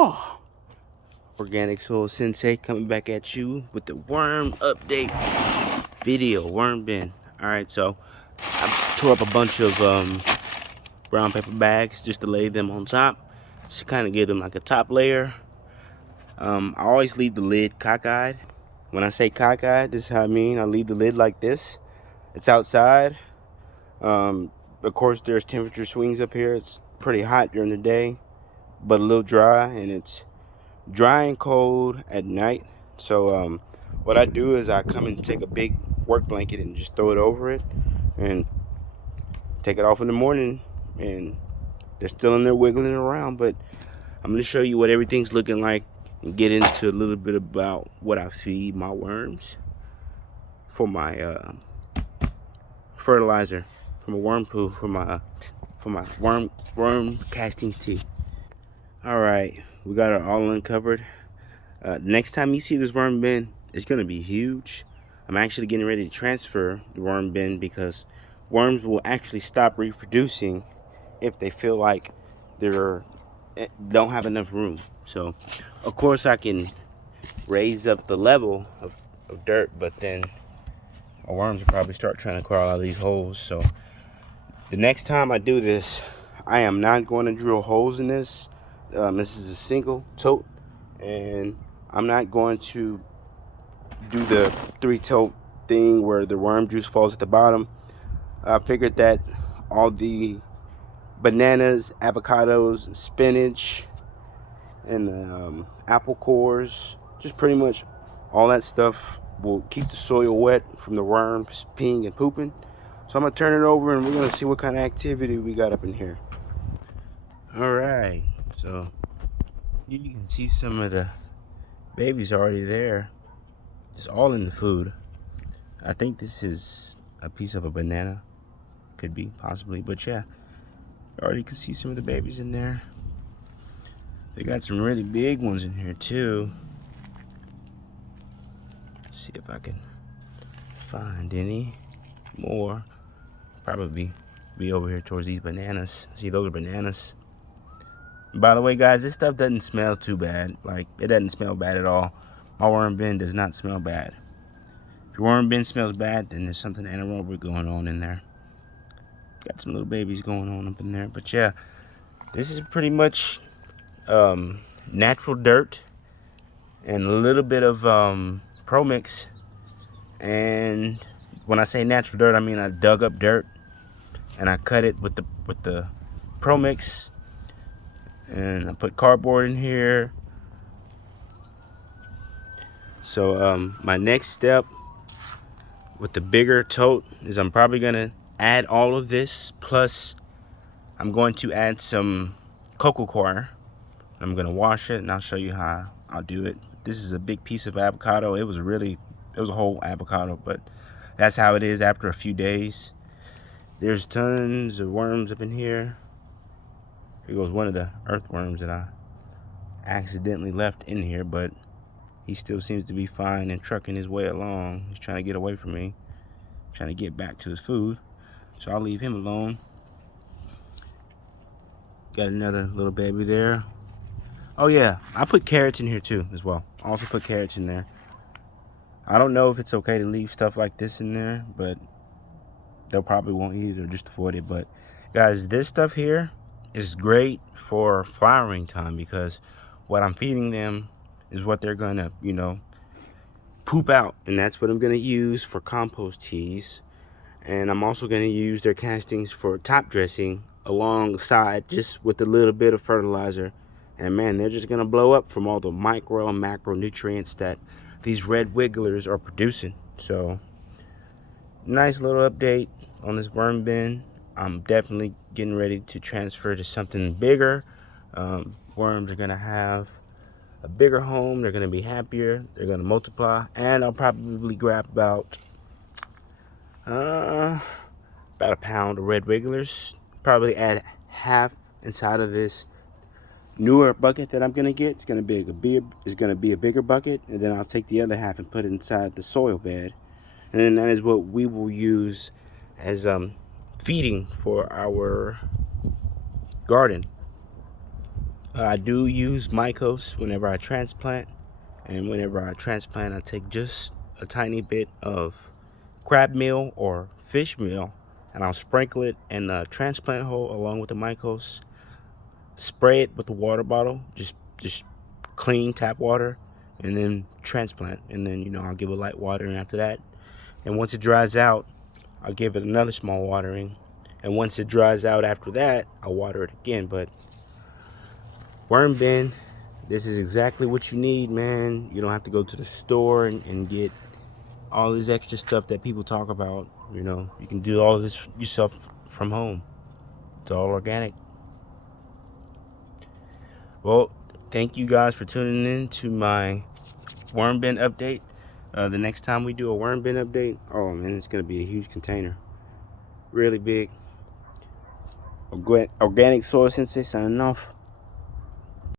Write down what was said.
Whoa! Organic Soul Sensei coming back at you with the worm update video, worm bin. Alright, so I tore up a bunch of brown paper bags just to lay them on top. Just kind of give them like a top layer. I always leave the lid cockeyed. When I say cockeyed, this is how I mean. I leave the lid like this. It's outside. Of course, there's temperature swings up here. It's pretty hot during the day, but a little dry, and it's dry and cold at night. So what I do is I come and take a big work blanket and just throw it over it and take it off in the morning, and they're still in there wiggling around. But I'm going to show you what everything's looking like and get into a little bit about what I feed my worms for my fertilizer, for my worm poo, for my worm castings tea. All right, we got it all uncovered. Next time you see this worm bin, it's gonna be huge. I'm actually getting ready to transfer the worm bin because worms will actually stop reproducing if they feel like they're don't have enough room. So of course I can raise up the level of dirt, but then our worms will probably start trying to crawl out of these holes. So the next time I do this, I am not going to drill holes in this. This is a single tote, and I'm not going to do the 3-tote thing where the worm juice falls at the bottom. I figured that all the bananas, avocados, spinach, and apple cores, just pretty much all that stuff will keep the soil wet from the worms peeing and pooping. So I'm gonna turn it over and we're gonna see what kind of activity we got up in here. All right, so you can see some of the babies already there. It's all in the food. I think this is a piece of a banana. Could be, possibly, but yeah. You already can see some of the babies in there. They got some really big ones in here too. Let's see if I can find any more. Probably be over here towards these bananas. See, those are bananas. By the way, guys, this stuff doesn't smell too bad. Like, it doesn't smell bad at all. My worm bin does not smell bad. If your worm bin smells bad, then there's something anaerobic going on in there. Got some little babies going on up in there. But yeah, this is pretty much natural dirt and a little bit of pro mix. And when I say natural dirt, I mean I dug up dirt and I cut it with the pro mix, and I put cardboard in here. So my next step with the bigger tote is I'm probably gonna add all of this, plus I'm going to add some cocoa coir. I'm gonna wash it and I'll show you how I'll do it. This is a big piece of avocado. It was a whole avocado, but that's how it is after a few days. There's tons of worms up in here. Here goes one of the earthworms that I accidentally left in here, but he still seems to be fine and trucking his way along. He's trying to get away from me, trying to get back to his food, so I'll leave him alone. Got another little baby there. Oh yeah, I put carrots in here too as well. I also put carrots in there. I don't know if it's okay to leave stuff like this in there, but they'll probably won't eat it or just avoid it. But guys, this stuff here is great for flowering time, because what I'm feeding them is what they're gonna, poop out, and that's what I'm gonna use for compost teas. And I'm also gonna use their castings for top dressing alongside, just with a little bit of fertilizer. And man, they're just gonna blow up from all the micro and macro nutrients that these red wigglers are producing. So nice little update on this worm bin. I'm definitely getting ready to transfer to something bigger. Worms are gonna have a bigger home. They're gonna be happier. They're gonna multiply, and I'll probably grab about a pound of red wigglers. Probably add half inside of this newer bucket that I'm gonna get. It's gonna be a bigger bucket, and then I'll take the other half and put it inside the soil bed, and then that is what we will use as feeding for our garden. I do use mycos whenever I transplant, and whenever I transplant, I take just a tiny bit of crab meal or fish meal, and I'll sprinkle it in the transplant hole along with the mycos. Spray it with the water bottle, just clean tap water, and then transplant. And then I'll give it light watering after that. And once it dries out, I'll give it another small watering. And once it dries out after that, I'll water it again. But worm bin, this is exactly what you need, man. You don't have to go to the store and get all this extra stuff that people talk about. You can do all this yourself from home. It's all organic. Well, thank you guys for tuning in to my worm bin update. The next time we do a worm bin update, oh man, it's gonna be a huge container, really big. Organic Soil Sensei signing off.